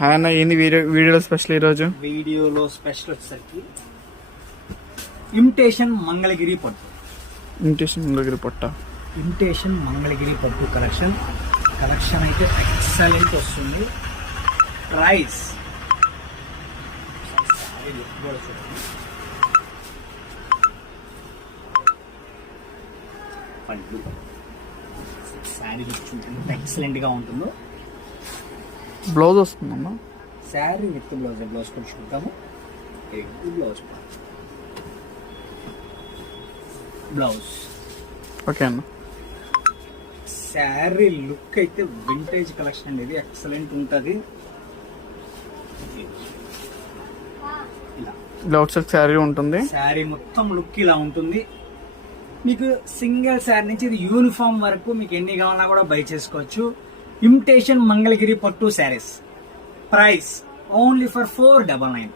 Hi అన్న, ఏంది వీడియోలో స్పెషల్ ఈరోజు? వీడియోలో స్పెషల్ వచ్చేసరికి ఇమిటేషన్ మంగళగిరి పట్టు. ఇమిటేషన్ మంగళగిరి పట్ట. ఇమిటేషన్ మంగళగిరి పట్టు కలెక్షన్ అయితే ఎక్సలెంట్ వస్తుంది. ప్రైస్ శారీ చూడండి ఎక్సలెంట్ గా ఉంటుందో. బ్లౌజ్ వస్తుందమ్మా. శారీ విత్ బ్లౌజ్ కూడా చూద్దాము. బ్లౌజ్ ఓకే అన్న. శారీ లుక్ అయితే వింటేజ్ కలెక్షన్ అనేది ఎక్సలెంట్ ఉంటుంది. ఇలా ఒకసారి శారీ ఉంటుంది. శారీ మొత్తం లుక్ ఇలా ఉంటుంది. మీకు సింగిల్ శారీ నుంచి ఇది యూనిఫామ్ వరకు మీకు ఎన్ని కావాలన్నా కూడా బై చేసుకోవచ్చు. ఇమిటేషన్ మంగళగిరి పట్టు saris. Price only for 499.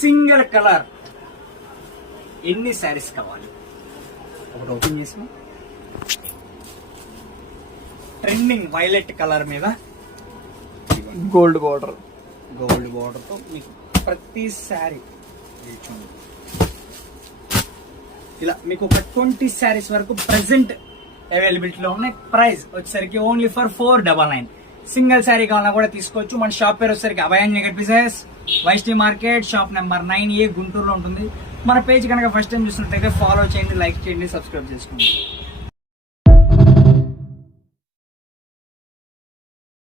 Single colour. ఎన్ని శారీస్ కావాలి ఒకటి ఓపెన్ చేసిన ట్రెండింగ్ వైలెట్ కలర్ మీద గోల్డ్ బార్డర్ తో మీకు ప్రతి శారీ ఇలా మీకు ఒక 20 శారీస్ వరకు ప్రెసెంట్ అవైలబిలిటీలో ఉన్నాయి. ప్రైస్ వచ్చేసరికి ఓన్లీ ఫర్ 499. సింగిల్ శారీ కావాలన్నా కూడా తీసుకోవచ్చు. మన షాప్ పేరు వచ్చేసరికి అభయాన్ జగట్ pieces, Vaishnavi market, shop number 9A, గుంటూరులో ఉంటుంది. మన పేజ్ కనుక ఫస్ట్ టైం చూసినట్లయితే ఫాలో చేయండి, లైక్ చేయండి, సబ్స్క్రైబ్ చేసుకోండి.